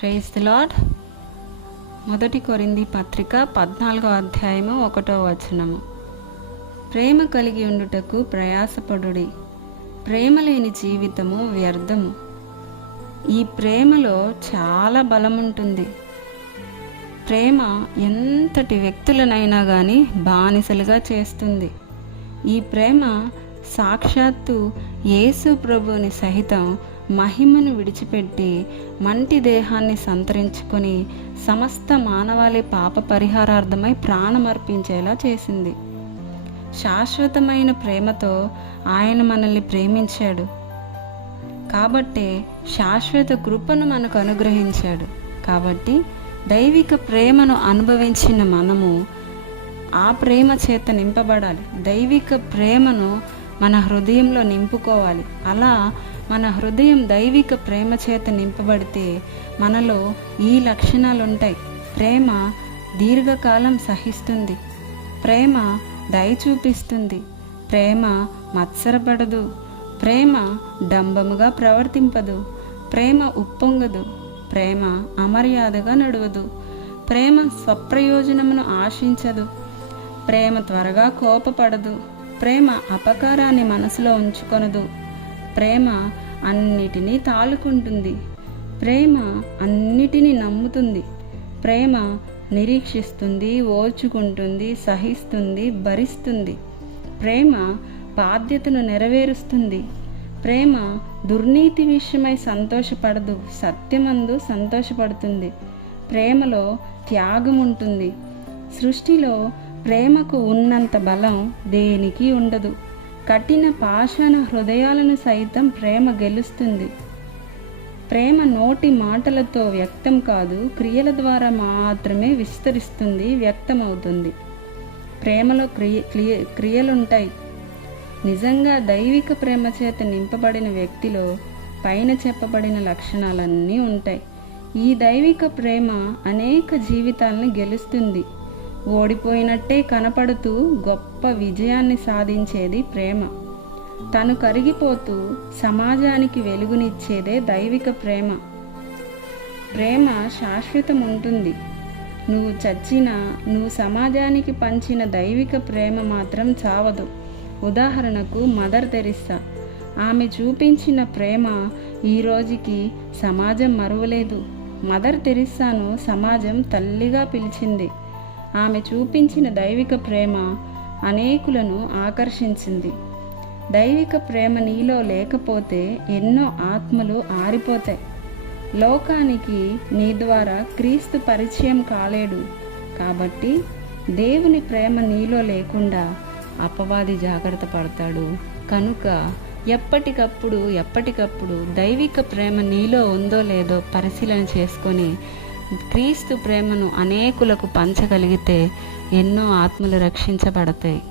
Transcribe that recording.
Praise the lord మొదటి కొరింది పత్రిక పద్నాలుగో అధ్యాయము ఒకటో వచనము. ప్రేమ కలిగి ఉండుటకు ప్రయాసపడుడి. ప్రేమ లేని జీవితము వ్యర్థము. ఈ ప్రేమలో చాలా బలం ఉంటుంది. ప్రేమ ఎంతటి వ్యక్తులనైనా కానీ బానిసలుగా చేస్తుంది. ఈ ప్రేమ సాక్షాత్తు యేసు ప్రభువుని సహితం మహిమను విడిచిపెట్టి మంటి దేహాన్ని సంతరించుకొని సమస్త మానవాళి పాప పరిహారార్థమై ప్రాణమర్పించేలా చేసింది. శాశ్వతమైన ప్రేమతో ఆయన మనల్ని ప్రేమించాడు. కాబట్టే శాశ్వత కృపను మనకు అనుగ్రహించాడు. కాబట్టి దైవిక ప్రేమను అనుభవించిన మనము ఆ ప్రేమ చేత నింపబడాలి. దైవిక ప్రేమను మన హృదయంలో నింపుకోవాలి. అలా మన హృదయం దైవిక ప్రేమ చేత నింపబడితే మనలో ఈ లక్షణాలు ఉంటాయి ప్రేమ దీర్ఘకాలం సహిస్తుంది. ప్రేమ దయ చూపిస్తుంది ప్రేమ మత్సరపడదు. ప్రేమ డంబముగా ప్రవర్తింపదు. ప్రేమ ఉప్పొంగదు. ప్రేమ అమర్యాదగా నడవదు. ప్రేమ స్వప్రయోజనమును ఆశించదు. ప్రేమ త్వరగా కోపపడదు. ప్రేమ అపకారాన్ని మనసులో ఉంచుకొనదు. ప్రేమ అన్నిటినీ తాలుకుంటుంది ప్రేమ అన్నిటినీ నమ్ముతుంది. ప్రేమ నిరీక్షిస్తుంది ఓర్చుకుంటుంది సహిస్తుంది భరిస్తుంది. ప్రేమ బాధ్యతను నెరవేరుస్తుంది. ప్రేమ దుర్నీతి విషయమై సంతోషపడదు సత్యమందు సంతోషపడుతుంది. ప్రేమలో త్యాగం ఉంటుంది సృష్టిలో ప్రేమకు ఉన్నంత బలం దేనికి ఉండదు. కఠిన పాషాణ హృదయాలను సైతం ప్రేమ గెలుస్తుంది. ప్రేమ నోటి మాటలతో వ్యక్తం కాదు క్రియల ద్వారా మాత్రమే విస్తరిస్తుంది వ్యక్తమవుతుంది. ప్రేమలో క్రియ క్రియ క్రియలుంటాయి. నిజంగా దైవిక ప్రేమ చేత నింపబడిన వ్యక్తిలో పైన చెప్పబడిన లక్షణాలన్నీ ఉంటాయి. ఈ దైవిక ప్రేమ అనేక జీవితాలను గెలుస్తుంది. ఓడిపోయినట్టే కనపడుతూ గొప్ప విజయాన్ని సాధించేది ప్రేమ. తను కరిగిపోతూ సమాజానికి వెలుగునిచ్చేదే దైవిక ప్రేమ. ప్రేమ శాశ్వతం ఉంటుంది నువ్వు చచ్చినా నువ్వు సమాజానికి పంచిన దైవిక ప్రేమ మాత్రం చావదు. ఉదాహరణకు మదర్ తెరిస్సా. ఆమె చూపించిన ప్రేమ ఈ రోజుకి సమాజం మరువలేదు. మదర్ తెరిస్సాను సమాజం తల్లిగా పిలిచింది. ఆమె చూపించిన దైవిక ప్రేమ అనేకులను ఆకర్షించింది. దైవిక ప్రేమ నీలో లేకపోతే ఎన్నో ఆత్మలు ఆరిపోతాయి. లోకానికి నీ ద్వారా క్రీస్తు పరిచయం కాలేడు. కాబట్టి దేవుని ప్రేమ నీలో లేకుండా అపవాది జాగ్రత్త పడతాడు. కనుక ఎప్పటికప్పుడు ఎప్పటికప్పుడు దైవిక ప్రేమ నీలో ఉందో లేదో పరిశీలన చేసుకొని క్రీస్తు ప్రేమను అనేకులకు పంచగలిగితే ఎన్నో ఆత్మలు రక్షించబడతాయి.